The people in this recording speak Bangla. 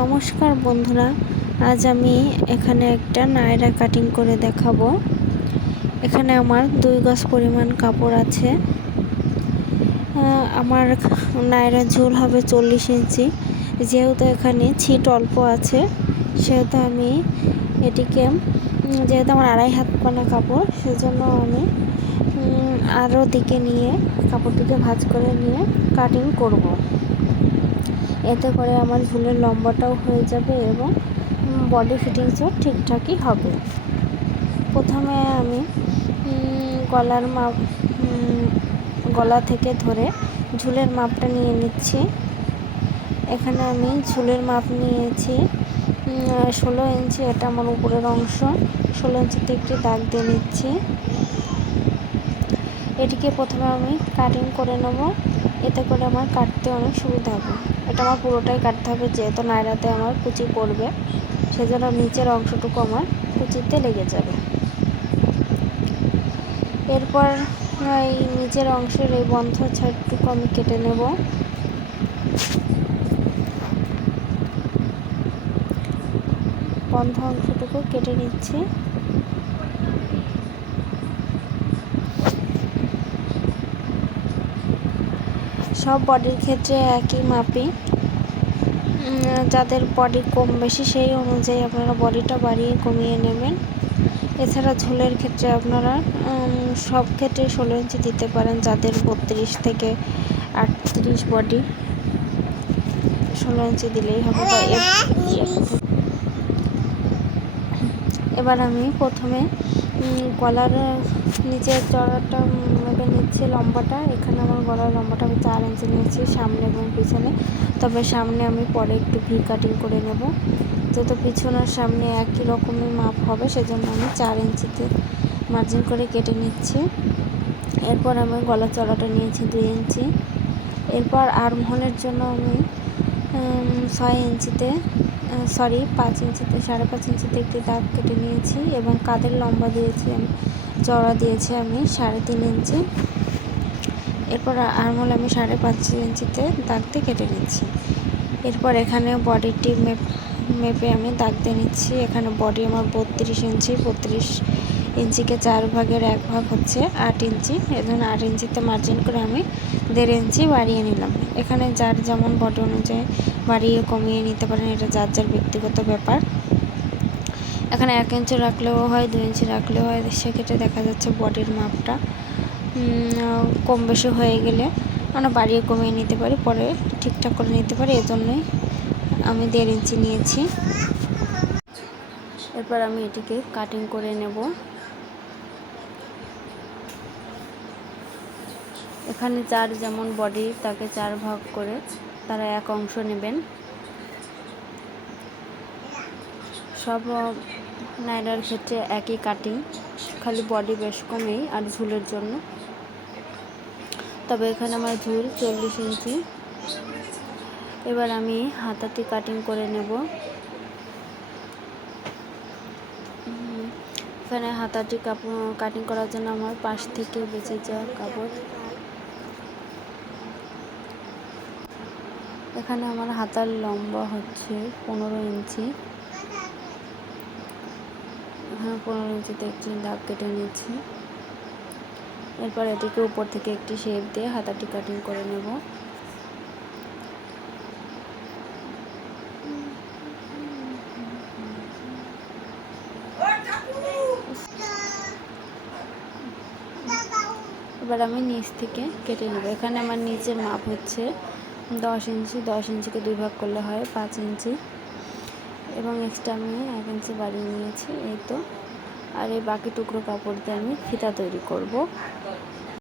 নমস্কার বন্ধুরা, আজ আমি এখানে একটা নায়রা কাটিং করে দেখাবো। এখানে আমার দুই গজ পরিমাণ কাপড় আছে। আমার নায়রা ঝুল হবে চল্লিশ ইঞ্চি। যেহেতু এখানে ছিট অল্প আছে, সেহেতু আমি এটিকে যেহেতু আমার আড়াই হাত পানা কাপড়, সেজন্য আমি আরও দিকে নিয়ে, কাপড়টিকে ভাজ করে নিয়ে কাটিং করব। এতে করে আমার ঝুলের লম্বাটাও হয়ে যাবে এবং বডি ফিটিংসও ঠিকঠাকই হবে। প্রথমে আমি গলার মাপ গলা থেকে ধরে ঝুলের মাপটা নিয়ে নিচ্ছি। এখানে আমি ঝুলের মাপ নিয়েছি। ষোলো ইঞ্চি, এটা আমার উপরের অংশ। ষোলো ইঞ্চিতে একটি দাগ দিয়ে নিচ্ছি। এটিকে প্রথমে আমি কাটিং করে নেব। এতে করে আমার কাটতে অনেক সুবিধা হবে। এটা আমার পুরোটাই কাটতে হবে, যেহেতু নায়রাতে আমার কুচি পড়বে, সেজন্য নিচের অংশটুকু আমার কুচিতে লেগে যাবে। এরপর এই নিচের অংশের এই বন্ধ ছাড়টুকু আমি কেটে নেব। বন্ধ অংশটুকু কেটে নিচ্ছি। সব বডির ক্ষেত্রে একই মাপি যাদের বডি কম বেশি, সেই অনুযায়ী আপনারা বডিটা বাড়িয়ে কমিয়ে নেবেন। এছাড়া ঝোলের ক্ষেত্রে আপনারা সব ক্ষেত্রে ষোলো ইঞ্চি দিতে পারেন যাদের বত্রিশ থেকে আটত্রিশ বডি ষোলো ইঞ্চি দিলেই হবে এবার আমি প্রথমে গলার নিচের চড়াটা মেপে নিচ্ছে লম্বাটা। এখানে আমার গলার লম্বাটা আমি চার ইঞ্চি নিয়েছি, সামনে এবং পিছনে। তবে সামনে আমি পরে একটু ভি কাটিং করে নেব। যেহেতু পিছনের সামনে একই রকমের মাপ হবে, সেজন্য আমি চার ইঞ্চিতে মার্জিন করে কেটে নিচ্ছি। এরপর আমি গলা চড়াটা নিয়েছি দুই ইঞ্চি এরপর আর্মহোলের জন্য আমি ছয় ইঞ্চিতে সরি পাঁচ ইঞ্চিতে, সাড়ে পাঁচ ইঞ্চিতে একটি দাগ কেটে নিয়েছি এবং কাদের লম্বা দিয়েছি আমি চড়া দিয়েছি আমি সাড়ে তিন ইঞ্চি। এরপর আরমোল আমি সাড়ে পাঁচ ইঞ্চিতে দাগ দিয়ে কেটে নিচ্ছি। এরপর এখানে বডিটি মেপ মেপে আমি দাগ দিয়ে নিচ্ছি। এখানে বডি আমার বত্রিশ ইঞ্চি, বত্রিশ ইঞ্চিকে চার ভাগের এক ভাগ হচ্ছে আট ইঞ্চি। এজন্য আট ইঞ্চিতে মার্জিন করে আমি দেড় ইঞ্চি বাড়িয়ে নিলাম। এখানে যার যেমন বডি অনুযায়ী বাড়িয়ে কমিয়ে নিতে পারেন, এটা যার যার ব্যক্তিগত ব্যাপার। এখানে এক ইঞ্চি রাখলেও হয় দু ইঞ্চি রাখলেও হয়, সেক্ষেত্রে দেখা যাচ্ছে বডির মাপটা কম বেশি হয়ে গেলে আমরা বাড়িয়ে কমিয়ে নিতে পারি, পরে ঠিকঠাক করে নিতে পারি, এজন্যই আমি দেড় ইঞ্চি নিয়েছি। এরপর আমি এটিকে কাটিং করে নেব। এখানে যার যেমন বডি তাকে চার ভাগ করে তারা এক অংশ নেবেন। সব নাইডার ক্ষেত্রে একই কাটিং খালি বডি বেশ কমেই আর ঝুলের জন্য। তবে এখানে আমার ঝুল চল্লিশ ইঞ্চি। এবার আমি হাতাটি কাটিং করে নেব। এখানে হাতাটি কাপড় কাটিং করার জন্য আমার পাশ থেকে বেঁচে যাওয়া কাপড়। এখানে আমার হাতার লম্বা হচ্ছে পনেরো ইঞ্চি। এখানে পনেরো ইঞ্চিতে একটি দাগ কেটে নিয়েছি। এরপর এটিকে উপর থেকে একটি শেপ দিয়ে হাতাটি কাটিং করে নেব। এবার আমি নিচ থেকে কেটে নেব। এখানে আমার নিচের মাপ হচ্ছে দশ ইঞ্চি, দশ ইঞ্চিকে দুই ভাগ করলে হয় পাঁচ ইঞ্চি। এবং এক্সট্রা আমি এক ইঞ্চি বাড়িয়ে নিয়েছি, এই তো। আর এই বাকি টুকরো কাপড় দিয়ে আমি ফিতা তৈরি করব।